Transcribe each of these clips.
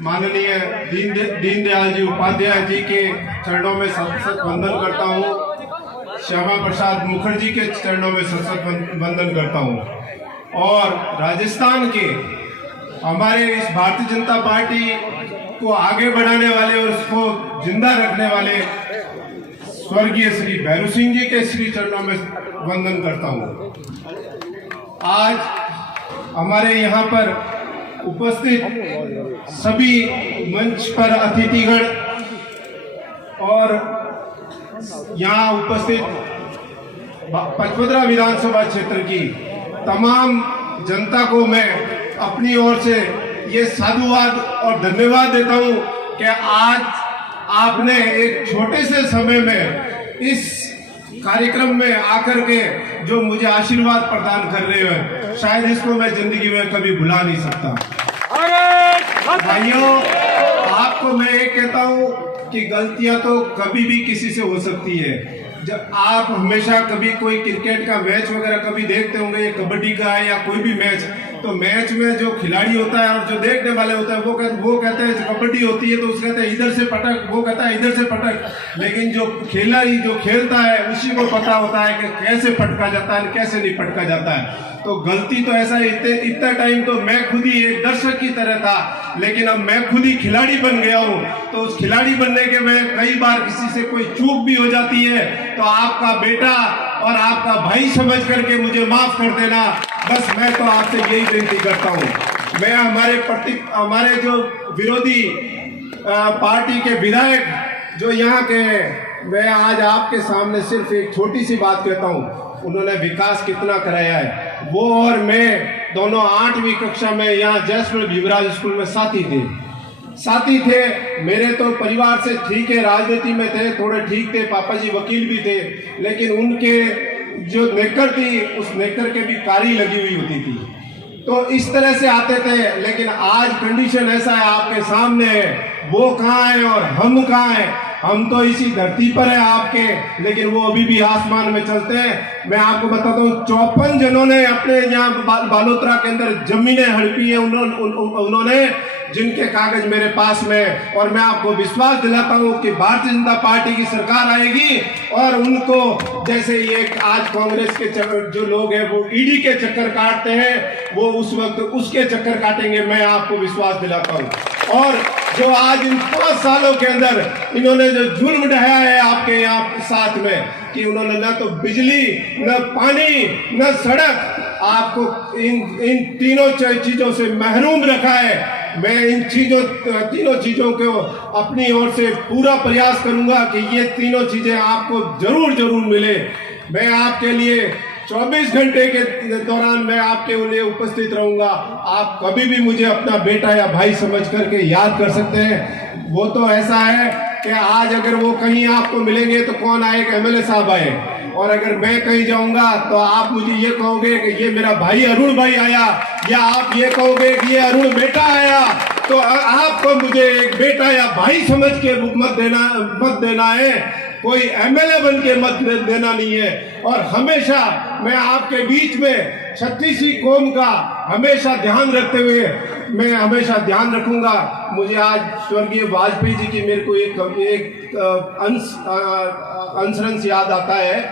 माननीय दीनदयाल जी उपाध्याय जी के चरणों में सत वंदन करता हूँ। श्यामा प्रसाद मुखर्जी के चरणों में सत वंदन करता हूँ। और राजस्थान के हमारे इस भारतीय जनता पार्टी को आगे बढ़ाने वाले और उसको जिंदा रखने वाले स्वर्गीय श्री भैरू सिंह जी के श्री चरणों में वंदन करता हूँ। आज हमारे यहाँ पर उपस्थित सभी मंच पर अतिथिगण और यहाँ उपस्थित पचपदरा विधानसभा क्षेत्र की तमाम जनता को मैं अपनी ओर से ये साधुवाद और धन्यवाद देता हूँ कि आज आपने एक छोटे से समय में इस कार्यक्रम में आकर के जो मुझे आशीर्वाद प्रदान कर रहे हैं, शायद इसको मैं जिंदगी में कभी भुला नहीं सकता। भाइयों, आपको मैं ये कहता हूँ कि गलतियां तो कभी भी किसी से हो सकती है। जब आप हमेशा कभी कोई क्रिकेट का मैच वगैरह कभी देखते होंगे, ये कबड्डी का है या कोई भी मैच, तो मैच में जो खिलाड़ी होता है और जो देखने वाले होता है वो कहते हैं कबड्डी होती है तो उसको कहते हैं इधर से पटक, वो कहता है इधर से पटक। लेकिन जो खिलाड़ी जो खेलता है उसी को पता होता है कि कैसे पटका जाता है, कैसे नहीं पटका जाता है। तो गलती तो ऐसा इतना टाइम तो मैं खुद ही एक दर्शक की तरह था, लेकिन अब मैं खुद ही खिलाड़ी बन गया हूँ। तो उस खिलाड़ी बनने के में कई बार किसी से कोई चूक भी हो जाती है तो आपका बेटा और आपका भाई समझ करके मुझे माफ कर देना। बस मैं तो आपसे यही विनती करता हूँ। मैं हमारे जो विरोधी पार्टी के विधायक जो यहाँ के हैं, मैं आज आपके सामने सिर्फ एक छोटी सी बात कहता हूँ। उन्होंने विकास कितना कराया है, वो और मैं दोनों 8वीं कक्षा में यहाँ जयपुर युवराज स्कूल में साथी थे। मेरे तो परिवार से ठीक है, राजनीति में थे, थोड़े ठीक थे, पापा जी वकील भी थे, लेकिन उनके जो नेकर थी उस नेकर के भी कारी लगी हुई होती थी। तो इस तरह से आते थे, लेकिन आज कंडीशन ऐसा है आपके सामने है, वो कहाँ है और हम कहाँ हैं। हम तो इसी धरती पर है आपके, लेकिन वो अभी भी आसमान में चलते हैं। मैं आपको बताता हूँ 54 जनों ने अपने यहाँ बालोतरा के अंदर जमीनें हड़पी है उन्होंने, जिनके कागज मेरे पास में। और मैं आपको विश्वास दिलाता हूँ कि भारतीय जनता पार्टी की सरकार आएगी और उनको जैसे ये आज कांग्रेस के जो लोग हैं वो ईडी के चक्कर काटते हैं, वो उस वक्त उसके चक्कर काटेंगे, मैं आपको विश्वास दिलाता हूँ। और जो आज इन 5 सालों के अंदर इन्होंने जो जुल्म ढाया है आपके यहाँ साथ में, कि उन्होंने न तो बिजली, न पानी, न सड़क, आपको इन तीनों चीजों से महरूम रखा है। मैं इन तीनों चीजों को अपनी ओर से पूरा प्रयास करूंगा कि ये तीनों चीजें आपको जरूर मिले। मैं आपके लिए 24 घंटे के दौरान मैं आपके लिए उपस्थित रहूंगा। आप कभी भी मुझे अपना बेटा या भाई समझ करके याद कर सकते हैं। वो तो ऐसा है कि आज अगर वो कहीं आपको मिलेंगे तो कौन आएगा, एमएलए साहब आए, और अगर मैं कहीं जाऊंगा तो आप मुझे ये कहोगे कि ये मेरा भाई अरुण भाई आया, या आप ये कहोगे कि ये अरुण बेटा आया। तो आपको मुझे एक बेटा या भाई समझ के मत देना है, कोई एमएलए बन के मत देना नहीं है। और हमेशा मैं आपके बीच में छत्तीसी कौम का हमेशा ध्यान रखते हुए मैं हमेशा ध्यान रखूंगा। मुझे आज स्वर्गीय वाजपेयी जी की मेरे को एक अंश याद आता है।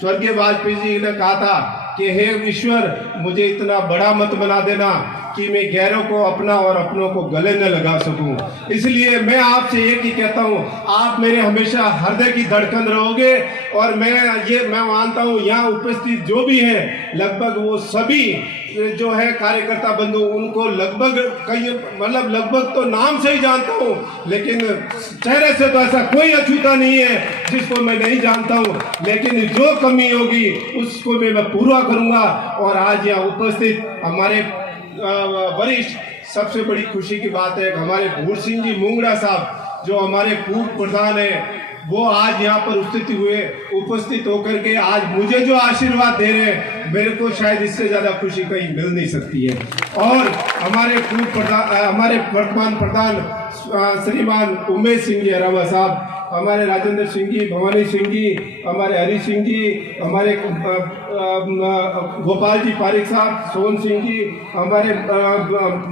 स्वर्गीय वाजपेयी जी ने कहा था कि हे ईश्वर, मुझे इतना बड़ा मत बना देना कि मैं गैरों को अपना और अपनों को गले न लगा सकूं। इसलिए मैं आपसे एक ही कहता हूं, आप मेरे हमेशा हृदय की धड़कन रहोगे। और मैं मानता हूं यहाँ उपस्थित जो भी हैं, लगभग वो सभी जो है कार्यकर्ता बंधु, उनको लगभग तो नाम से ही जानता हूं, लेकिन चेहरे से तो ऐसा कोई अछूता नहीं है जिसको मैं नहीं जानता हूं। लेकिन जो कमी होगी उसको मैं पूरा करूंगा। और आज यहाँ उपस्थित हमारे वरिष्ठ, सबसे बड़ी खुशी की बात है हमारे भूर सिंह जी मुंगड़ा साहब जो हमारे पूर्व प्रधान है, वो आज यहाँ पर उपस्थित होकर के आज मुझे जो आशीर्वाद दे रहे हैं, मेरे को शायद इससे ज्यादा खुशी कहीं मिल नहीं सकती है। और हमारे वर्तमान प्रधान श्रीमान उमेश सिंह जी अरावा साहब, हमारे राजेंद्र सिंह जी, भवानी सिंह जी, हमारे हरी सिंह जी, हमारे गोपाल जी पारिक साहब, सोहन सिंह जी, हमारे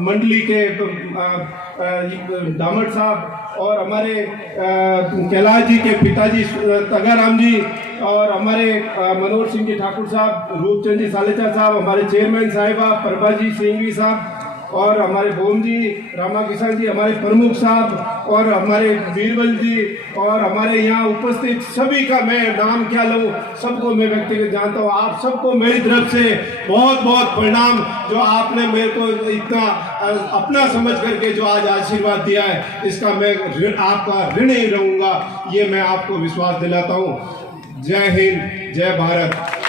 मंडली के दामट साहब, और हमारे कैलाश जी के पिताजी तगाराम जी, और हमारे मनोहर सिंह जी ठाकुर साहब, रूपचंद जी सालेचा साहब, हमारे चेयरमैन साहिबा प्रभा जी सिंघवी साहब, और हमारे भोम जी, रामा किशन जी, हमारे प्रमुख साहब, और हमारे बीरबल जी, और हमारे यहाँ उपस्थित सभी का मैं नाम क्या लूँ, सबको मैं व्यक्तिगत जानता हूँ। आप सबको मेरी तरफ से बहुत बहुत प्रणाम, जो आपने मेरे को इतना अपना समझ करके जो आज आशीर्वाद दिया है, इसका मैं आपका ऋण ही रहूँगा, ये मैं आपको विश्वास दिलाता हूँ। जय हिंद, जय भारत।